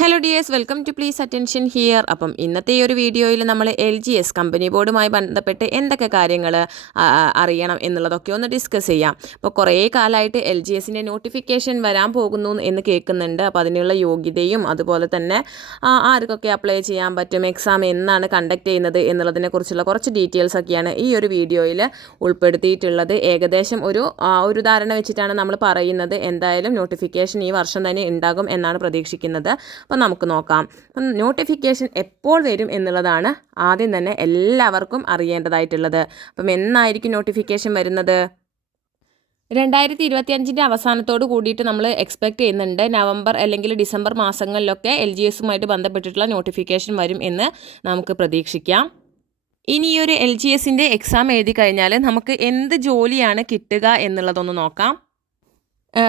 Hello dears, welcome to please attention here. അപ്പം ഇന്നത്തെ ഈ ഒരു വീഡിയോയിൽ നമ്മൾ LGS കമ്പനി ബോർഡുമായി ബന്ധപ്പെട്ട് എന്തൊക്കെ കാര്യങ്ങൾ അറിയണം എന്നുള്ളതൊക്കെ ഒന്ന് ഡിസ്കസ് ചെയ്യാം. അപ്പോൾ കുറേ കാലമായിട്ട് LGSൻ്റെ നോട്ടിഫിക്കേഷൻ വരാൻ പോകുന്നു എന്ന് കേൾക്കുന്നുണ്ട്. അപ്പോൾ അതിനുള്ള യോഗ്യതയും അതുപോലെ തന്നെ ആർക്കൊക്കെ അപ്ലൈ ചെയ്യാൻ പറ്റും, എക്സാം എന്നാണ് കണ്ടക്ട് ചെയ്യുന്നത് എന്നുള്ളതിനെക്കുറിച്ചുള്ള കുറച്ച് ഡീറ്റെയിൽസൊക്കെയാണ് ഈ ഒരു വീഡിയോയിൽ ഉൾപ്പെടുത്തിയിട്ടുള്ളത്. ഏകദേശം ഒരു ധാരണ വെച്ചിട്ടാണ് നമ്മൾ പറയുന്നത്. എന്തായാലും നോട്ടിഫിക്കേഷൻ ഈ വർഷം തന്നെ ഉണ്ടാകും എന്നാണ് പ്രതീക്ഷിക്കുന്നത്. അപ്പോൾ നമുക്ക് നോക്കാം. നോട്ടിഫിക്കേഷൻ എപ്പോൾ വരും എന്നുള്ളതാണ് ആദ്യം തന്നെ എല്ലാവർക്കും അറിയേണ്ടതായിട്ടുള്ളത്. അപ്പം എന്നായിരിക്കും നോട്ടിഫിക്കേഷൻ വരുന്നത്? 2025 അവസാനത്തോട് കൂടിയിട്ട് നമ്മൾ എക്സ്പെക്റ്റ് ചെയ്യുന്നുണ്ട്. നവംബർ അല്ലെങ്കിൽ ഡിസംബർ മാസങ്ങളിലൊക്കെ LGSുമായിട്ട് ബന്ധപ്പെട്ടിട്ടുള്ള നോട്ടിഫിക്കേഷൻ വരും എന്ന് നമുക്ക് പ്രതീക്ഷിക്കാം. ഇനി ഈ ഒരു LGSൻ്റെ എക്സാം എഴുതി കഴിഞ്ഞാൽ നമുക്ക് എന്ത് ജോലിയാണ് കിട്ടുക എന്നുള്ളതൊന്ന് നോക്കാം.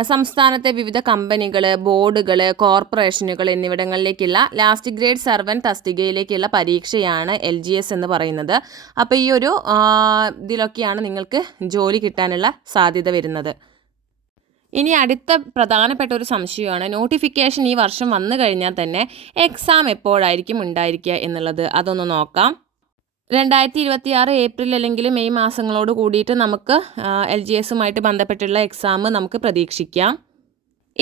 സംസ്ഥാനത്തെ വിവിധ കമ്പനികൾ, ബോർഡുകൾ, കോർപ്പറേഷനുകൾ എന്നിവിടങ്ങളിലേക്കുള്ള ലാസ്റ്റ് ഗ്രേഡ് സർവൻറ്റ് തസ്തികയിലേക്കുള്ള പരീക്ഷയാണ് LGS എന്ന് പറയുന്നത്. അപ്പോൾ ഈ ഒരു ഇതിലൊക്കെയാണ് നിങ്ങൾക്ക് ജോലി കിട്ടാനുള്ള സാധ്യത വരുന്നത്. ഇനി അടുത്ത പ്രധാനപ്പെട്ട ഒരു സംശയമാണ്, നോട്ടിഫിക്കേഷൻ ഈ വർഷം വന്നു കഴിഞ്ഞാൽ തന്നെ എക്സാം എപ്പോഴായിരിക്കും ഉണ്ടായിരിക്കുക എന്നുള്ളത്. അതൊന്ന് നോക്കാം. 2026 ഏപ്രിൽ അല്ലെങ്കിൽ മെയ് മാസങ്ങളോട് കൂടിയിട്ട് നമുക്ക് LGSുമായിട്ട് ബന്ധപ്പെട്ടുള്ള എക്സാം നമുക്ക് പ്രതീക്ഷിക്കാം.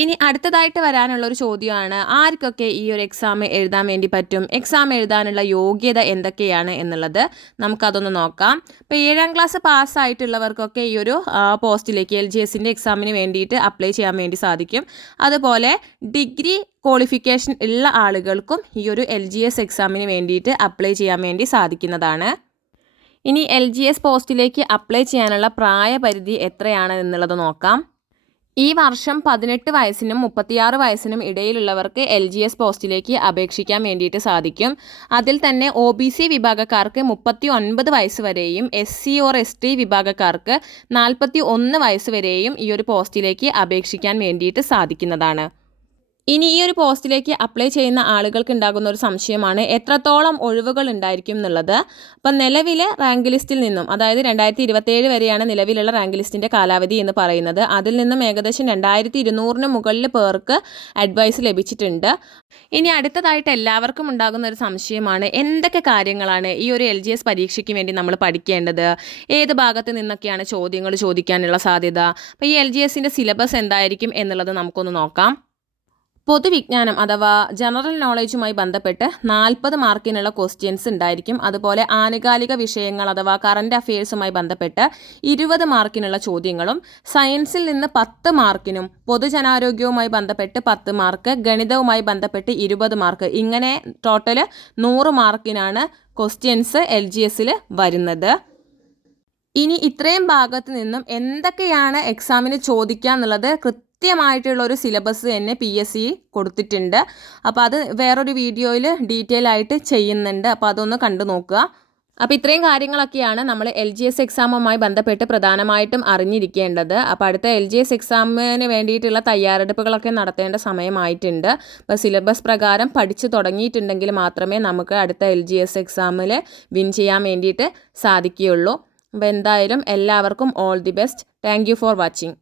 ഇനി അടുത്തതായിട്ട് വരാനുള്ള ഒരു ചോദ്യമാണ്, ആർക്കൊക്കെ ഈ ഒരു എക്സാം എഴുതാൻ വേണ്ടി പറ്റും, എക്സാം എഴുതാനുള്ള യോഗ്യത എന്തൊക്കെയാണ് എന്നുള്ളത്. നമുക്കതൊന്ന് നോക്കാം. ഇപ്പോൾ 7ാം ക്ലാസ് പാസ്സായിട്ടുള്ളവർക്കൊക്കെ ഈ ഒരു പോസ്റ്റിലേക്ക് LGSൻ്റെ എക്സാമിന് വേണ്ടിയിട്ട് അപ്ലൈ ചെയ്യാൻ വേണ്ടി സാധിക്കും. അതുപോലെ ഡിഗ്രി ക്വാളിഫിക്കേഷൻ ഉള്ള ആളുകൾക്കും ഈ ഒരു LGS എക്സാമിന് വേണ്ടിയിട്ട് അപ്ലൈ ചെയ്യാൻ വേണ്ടി സാധിക്കുന്നതാണ്. ഇനി LGS പോസ്റ്റിലേക്ക് അപ്ലൈ ചെയ്യാനുള്ള പ്രായപരിധി എത്രയാണ് എന്നുള്ളത് നോക്കാം. ഈ വർഷം 18 വയസ്സിനും 36 വയസ്സിനും ഇടയിലുള്ളവർക്ക് LGS പോസ്റ്റിലേക്ക് അപേക്ഷിക്കാൻ വേണ്ടിയിട്ട് സാധിക്കും. അതിൽ തന്നെ OBC വിഭാഗക്കാർക്ക് 39 വയസ്സ് വരെയും SC ഓർ ST വിഭാഗക്കാർക്ക് 41 വയസ്സ് വരെയും ഈ ഒരു പോസ്റ്റിലേക്ക് അപേക്ഷിക്കാൻ വേണ്ടിയിട്ട് സാധിക്കുന്നതാണ്. ഇനി ഈ ഒരു പോസ്റ്റിലേക്ക് അപ്ലൈ ചെയ്യുന്ന ആളുകൾക്ക് ഉണ്ടാകുന്ന ഒരു സംശയമാണ്, എത്രത്തോളം ഒഴിവുകൾ ഉണ്ടായിരിക്കും എന്നുള്ളത്. അപ്പം നിലവിലെ റാങ്ക് ലിസ്റ്റിൽ നിന്നും, അതായത് 2027 വരെയാണ് നിലവിലുള്ള റാങ്ക് ലിസ്റ്റിൻ്റെ കാലാവധി എന്ന് പറയുന്നത്. അതിൽ നിന്നും ഏകദേശം 2200 മുകളിൽ പേർക്ക് അഡ്വൈസ് ലഭിച്ചിട്ടുണ്ട്. ഇനി അടുത്തതായിട്ട് എല്ലാവർക്കും ഉണ്ടാകുന്ന ഒരു സംശയമാണ്, എന്തൊക്കെ കാര്യങ്ങളാണ് ഈ ഒരു LGS പരീക്ഷയ്ക്ക് വേണ്ടി നമ്മൾ പഠിക്കേണ്ടത്, ഏത് ഭാഗത്ത് നിന്നൊക്കെയാണ് ചോദ്യങ്ങൾ ചോദിക്കാനുള്ള സാധ്യത. അപ്പോൾ ഈ LGSൻ്റെ സിലബസ് എന്തായിരിക്കും എന്നുള്ളത് നമുക്കൊന്ന് നോക്കാം. പൊതുവിജ്ഞാനം അഥവാ ജനറൽ നോളേജുമായി ബന്ധപ്പെട്ട് 40 മാർക്കിനുള്ള ക്വസ്റ്റ്യൻസ് ഉണ്ടായിരിക്കും. അതുപോലെ ആനുകാലിക വിഷയങ്ങൾ അഥവാ കറണ്ട് അഫെയർസുമായി ബന്ധപ്പെട്ട് 20 മാർക്കിനുള്ള ചോദ്യങ്ങളും, സയൻസിൽ നിന്ന് 10 മാർക്കിനും, പൊതുജനാരോഗ്യവുമായി ബന്ധപ്പെട്ട് 10 മാർക്ക്, ഗണിതവുമായി ബന്ധപ്പെട്ട് 20 മാർക്ക്, ഇങ്ങനെ ടോട്ടൽ 100 മാർക്കിനാണ് ക്വസ്റ്റ്യൻസ് LGSൽ വരുന്നത്. ഇനി ഇത്രയും ഭാഗത്ത് നിന്നും എന്തൊക്കെയാണ് എക്സാമിന് ചോദിക്കുക എന്നുള്ളത് കൃത്യമായിട്ടുള്ളൊരു സിലബസ് തന്നെ PSC കൊടുത്തിട്ടുണ്ട്. അപ്പോൾ അത് വേറൊരു വീഡിയോയിൽ ഡീറ്റെയിൽ ആയിട്ട് ചെയ്യുന്നുണ്ട്. അപ്പോൾ അതൊന്ന് കണ്ടു നോക്കുക. അപ്പോൾ ഇത്രയും കാര്യങ്ങളൊക്കെയാണ് നമ്മൾ LGS എക്സാമുമായി ബന്ധപ്പെട്ട് പ്രധാനമായിട്ടും അറിഞ്ഞിരിക്കേണ്ടത്. അപ്പോൾ അടുത്ത LGS എക്സാമിന് വേണ്ടിയിട്ടുള്ള തയ്യാറെടുപ്പുകളൊക്കെ നടത്തേണ്ട സമയമായിട്ടുണ്ട്. അപ്പോൾ സിലബസ് പ്രകാരം പഠിച്ചു തുടങ്ങിയിട്ടുണ്ടെങ്കിൽ മാത്രമേ നമുക്ക് അടുത്ത LGS എക്സാമിൽ വിൻ ചെയ്യാൻ വേണ്ടിയിട്ട് സാധിക്കുകയുള്ളൂ. അപ്പോൾ എന്തായാലും എല്ലാവർക്കും all the best. Thank you for watching.